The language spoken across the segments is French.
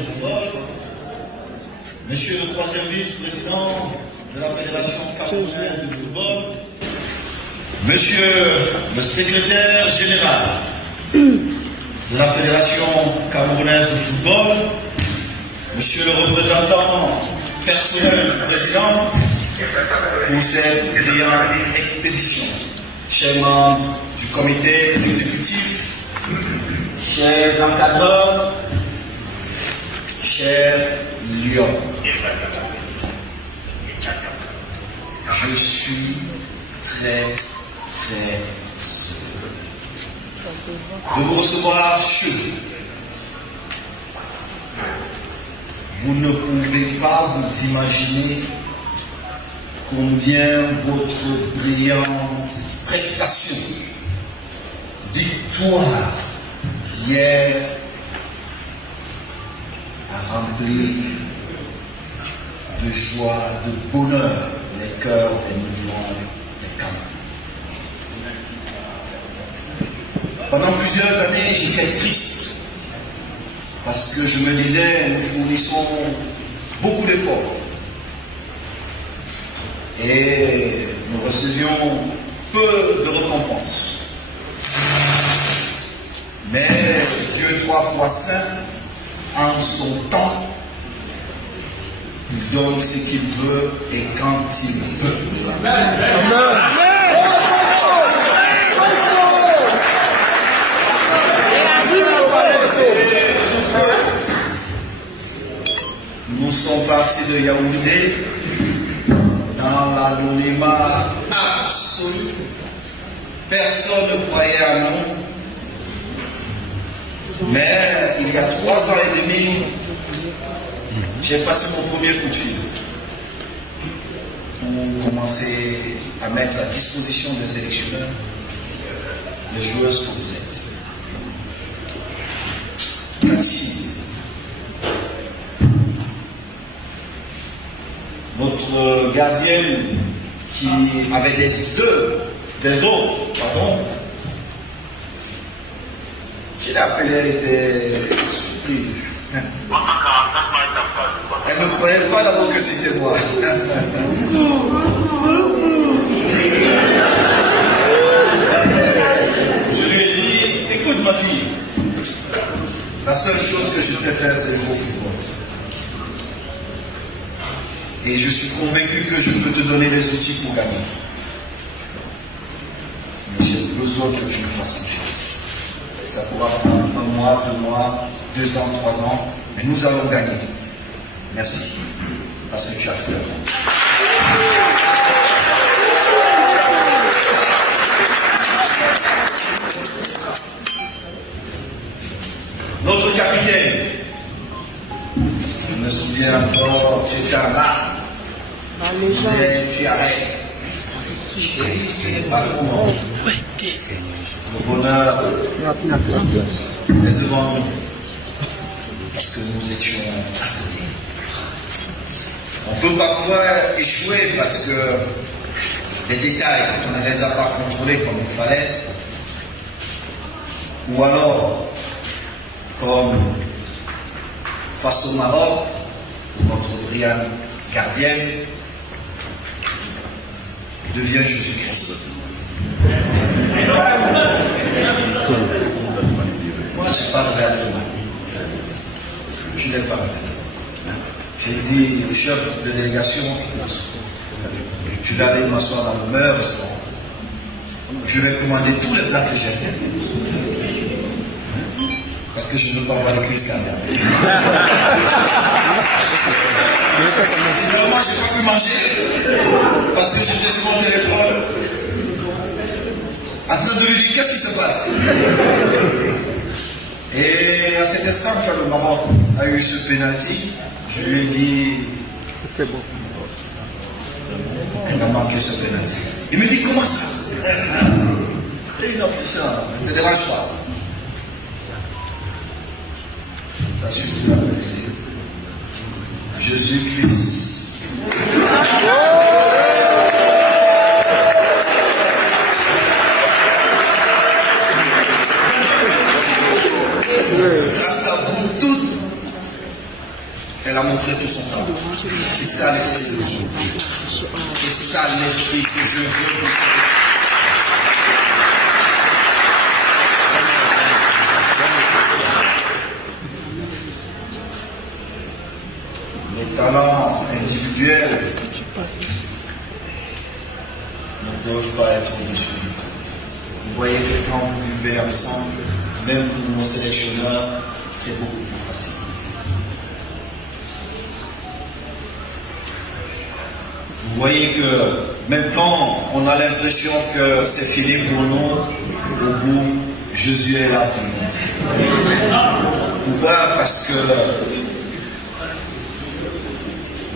de football, Monsieur le troisième vice-président de la Fédération camerounaise de football, Monsieur le secrétaire général de la Fédération camerounaise de football, Monsieur le représentant personnel du président pour cette brillante expédition, chers membres du comité exécutif, chers encadreurs, chers lions, je suis très heureux de vous recevoir chez vous. Vous ne pouvez pas vous imaginer combien votre brillante prestation, victoire d'hier a rempli de joie, de bonheur les cœurs des millions de Camerounais. Pendant plusieurs années, j'étais triste parce que je me disais, nous fournissons beaucoup d'efforts et nous recevions peu de récompenses. Mais Dieu 3 fois saint, en son temps, il donne ce qu'il veut et quand il veut. Amen. Nous sommes partis de Yaoundé dans l'anonymat absolu. Personne ne croyait à nous. Mais il y a 3 ans et demi, j'ai passé mon premier coup de fil pour commencer à mettre à disposition des sélectionneurs les joueuses que vous êtes. Cathy, notre gardienne qui avait des œufs, je l'ai appelée, elle était surprise. Elle ne croyait pas d'abord que c'était moi. Je lui ai dit, écoute ma fille, la seule chose que je sais faire, c'est jouer au football. Et je suis convaincu que je peux te donner des outils pour gagner. Mais j'ai besoin que tu me fasses confiance. Ça pourra prendre 1 mois, 2 mois, 2 ans, 3 ans, mais nous allons gagner. Merci, parce que tu as tout le temps. Notre capitaine, je me souviens encore, tu étais là. Tu arrêtes. Chérie, ce n'est pas comment. Le bonheur est devant nous. Parce que nous étions à côté. On peut parfois échouer parce que les détails, on ne les a pas contrôlés comme il fallait. Ou alors, comme face au Maroc, où notre brillante gardienne devient Jésus-Christ. Moi, je n'ai pas regardé le match. Je n'ai pas regardé. J'ai dit au chef de délégation, je vais aller m'asseoir dans le meilleur restaurant. Je vais commander tous les plats que j'aime. Parce que je ne veux pas voir le Christ cardiaque. Finalement, je n'ai pas pu manger parce que j'étais sur mon téléphone en train de lui dire qu'est-ce qui se passe. Et à cet instant, quand le Maroc a eu ce pénalty, je lui ai dit c'était bon. Elle a marqué ce pénalty. Il me dit comment ça? Et il a pris ça, ne te dérange pas. Ça suffit de la plaisir. Jésus-Christ. Grâce à vous toutes, Elle a montré tout son temps. C'est ça l'esprit de Dieu. C'est ça l'esprit que je veux. Les talents individuels ne doivent pas être au-dessus du compte. Vous voyez que quand vous vivez ensemble, même pour nos sélectionneurs, c'est beaucoup plus facile. Vous voyez que même quand on a l'impression que c'est fini pour nous, au bout, Jésus est là pour nous. Pourquoi? Parce que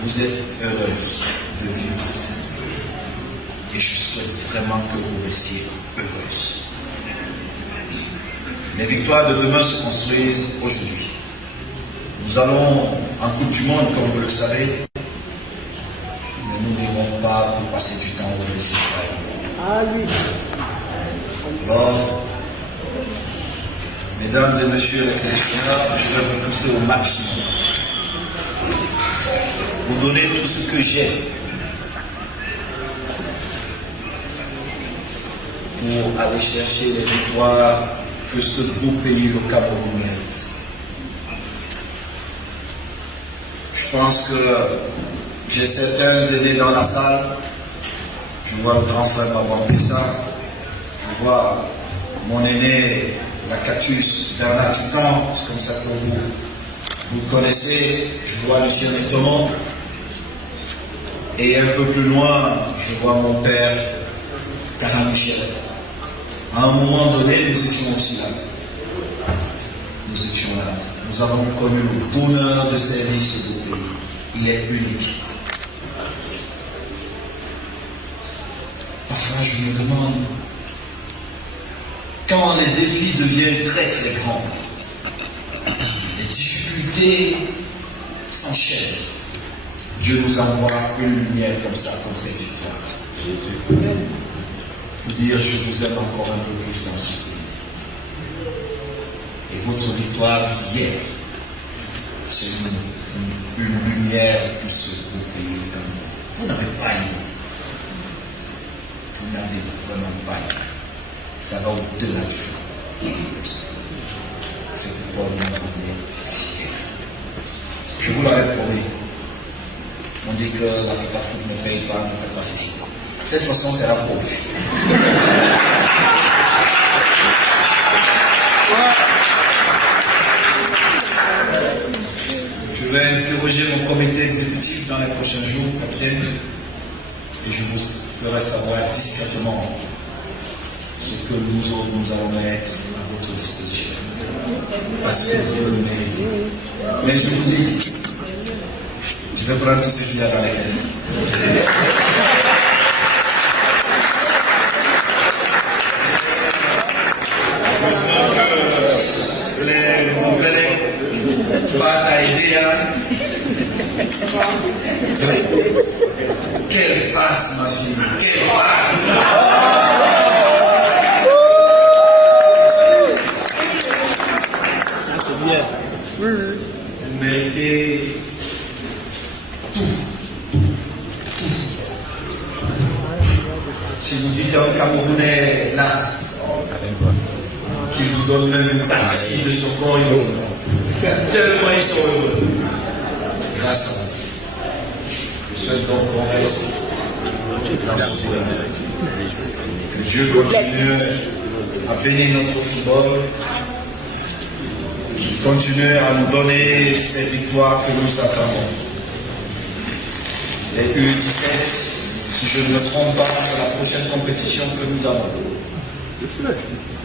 vous êtes heureuse de vivre ensemble. Et je souhaite vraiment que vous restiez heureuse. Les victoires de demain se construisent aujourd'hui. Nous allons en Coupe du Monde, comme vous le savez, mais nous n'irons pas pour passer du temps au Brésil. Alors, mesdames et messieurs les sélectionneurs, je vais vous pousser au maximum. Vous donner tout ce que j'ai pour aller chercher les victoires que ce beau pays, le Cameroun, mérite. Je pense que j'ai certains aînés dans la salle. Je vois le grand frère Mabambessa. Je vois mon aîné, la Cactus, Bernard Ducan, c'est comme ça que vous le connaissez. Je vois Lucien Étonnant. Et un peu plus loin, je vois mon père, Cara Michel. À un moment donné, nous étions aussi là. Nous étions là. Nous avons connu le bonheur de servir ce beau pays. Il est unique. Parfois, je me demande, quand les défis deviennent très très grands, les difficultés s'enchaînent, Dieu nous envoie une lumière comme ça, comme cette victoire. Pour dire, je vous aime encore un peu plus dans ce pays. Et votre victoire d'hier, c'est une lumière pour ce beau pays. Vous n'avez pas idée. Vous n'avez vraiment pas idée. Ça va au-delà du feu. C'est pourquoi vous m'avez fier. Je vous l'avais promis. On dit que la FIFA foot ne paye pas, ne fait pas ceci. Cette façon, c'est la pauvre. Je vais interroger mon comité exécutif dans les prochains jours, capitaine, et je vous ferai savoir discrètement ce que nous allons mettre à votre disposition. Parce que vous le méritez. Mais je vous dis, je vais prendre tout ce qu'il y a dans les caisses. Les Congolais pas à aider. Quelle passe, ma fille, quelle passe! Vous méritez tout. Si vous dites un Camerounais là, qui vous donne même une partie de son corps, il vous tellement ils sont heureux. Grâce à vous. Je souhaite donc qu'on reste dans ce bonheur. Que Dieu continue à bénir notre football, qu'il continue à nous donner ces victoires que nous attendons. Les U17, si je ne me trompe pas, c'est la prochaine compétition que nous avons.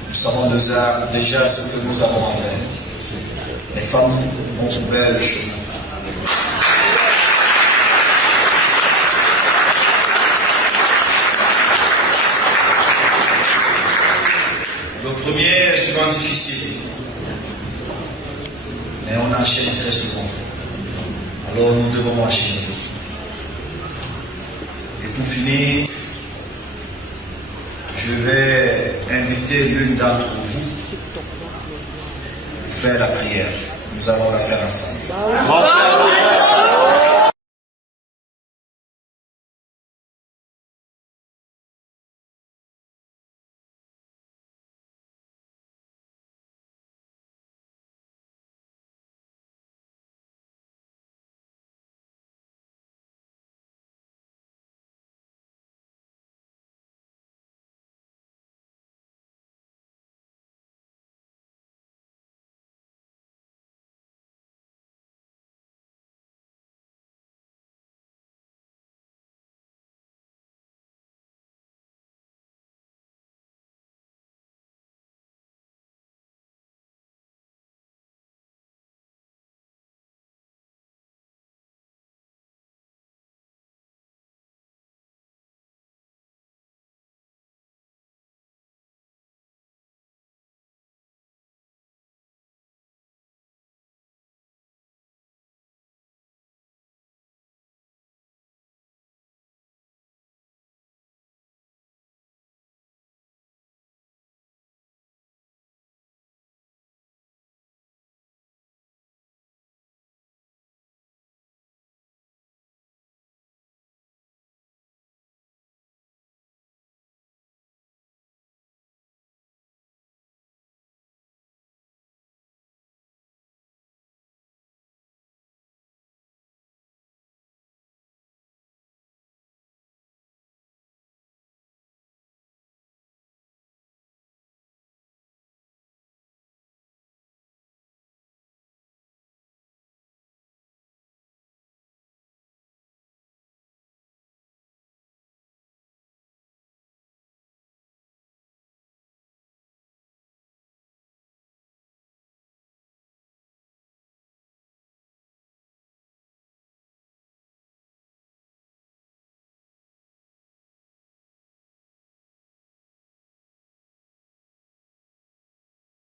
Nous savons déjà ce que nous avons à faire. Les femmes ont ouvert le chemin. Le premier est souvent difficile, mais on enchaîne très souvent. Alors nous devons enchaîner. Et pour finir, je vais inviter l'une d'entre vous pour faire la prière. Nous allons la faire ensemble.